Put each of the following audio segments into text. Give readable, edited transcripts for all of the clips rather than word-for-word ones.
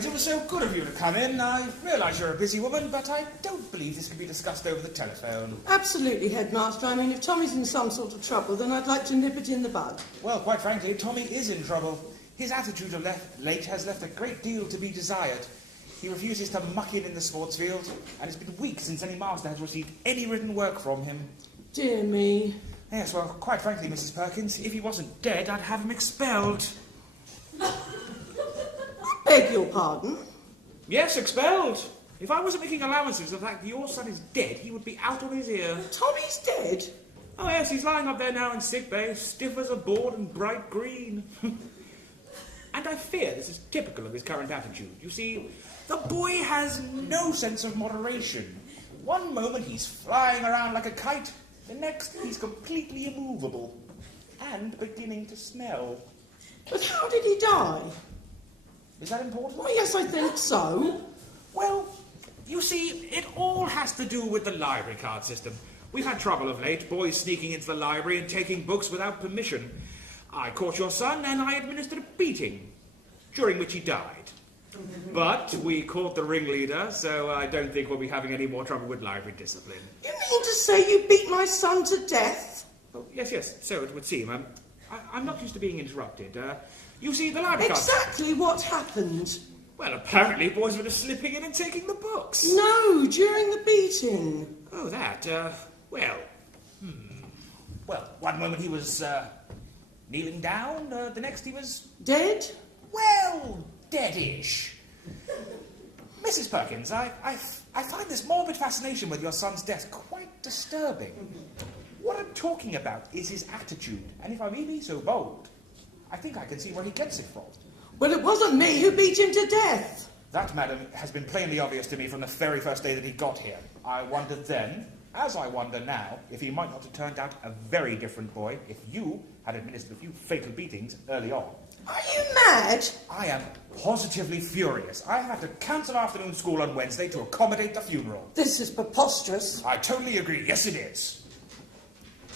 Perkins, it was so good of you to come in. I realise you're a busy woman, but I don't believe this can be discussed over the telephone. Absolutely, Headmaster. I mean, if Tommy's in some sort of trouble, then I'd like to nip it in the bud. Well, quite frankly, Tommy is in trouble. His attitude of late has left a great deal to be desired. He refuses to muck in the sports field, and it's been weeks since any master has received any written work from him. Dear me. Yes, well, quite frankly, Mrs. Perkins, if he wasn't dead, I'd have him expelled. Beg your pardon? Yes, expelled. If I wasn't making allowances for the fact that your son is dead, he would be out of his ear. Tommy's dead? Oh, yes, he's lying up there now in sick bay, stiff as a board and bright green. And I fear this is typical of his current attitude. You see, the boy has no sense of moderation. One moment he's flying around like a kite, the next he's completely immovable and beginning to smell. But how did he die? Is that important? Why, yes, I think so. Well, you see, it all has to do with the library card system. We've had trouble of late, boys sneaking into the library and taking books without permission. I caught your son and I administered a beating, during which he died. But we caught the ringleader, so I don't think we'll be having any more trouble with library discipline. You mean to say you beat my son to death? Oh, yes, so it would seem. I'm not used to being interrupted. You see, the library card... Exactly what happened? Well, apparently boys were just slipping in and taking the books. No, during the beating. Oh, that, well... Well, one moment he was, kneeling down, the next he was... Dead? Well, deadish. Mrs. Perkins, I find this morbid fascination with your son's death quite disturbing. What I'm talking about is his attitude, and if I may be so bold, I think I can see where he gets it from. Well, it wasn't me who beat him to death. That, madam, has been plainly obvious to me from the very first day that he got here. I wondered then, as I wonder now, if he might not have turned out a very different boy if you had administered a few fatal beatings early on. Are you mad? I am positively furious. I have to cancel afternoon school on Wednesday to accommodate the funeral. This is preposterous. I totally agree. Yes, it is.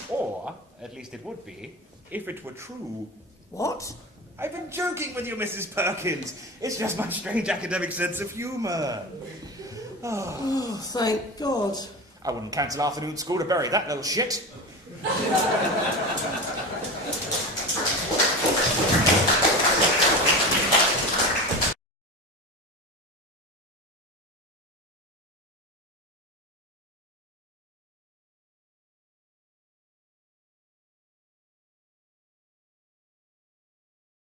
Or, at least it would be, if it were true. What? I've been joking with you, Mrs. Perkins. It's just my strange academic sense of humour. Oh, thank God. I wouldn't cancel afternoon school to bury that little shit.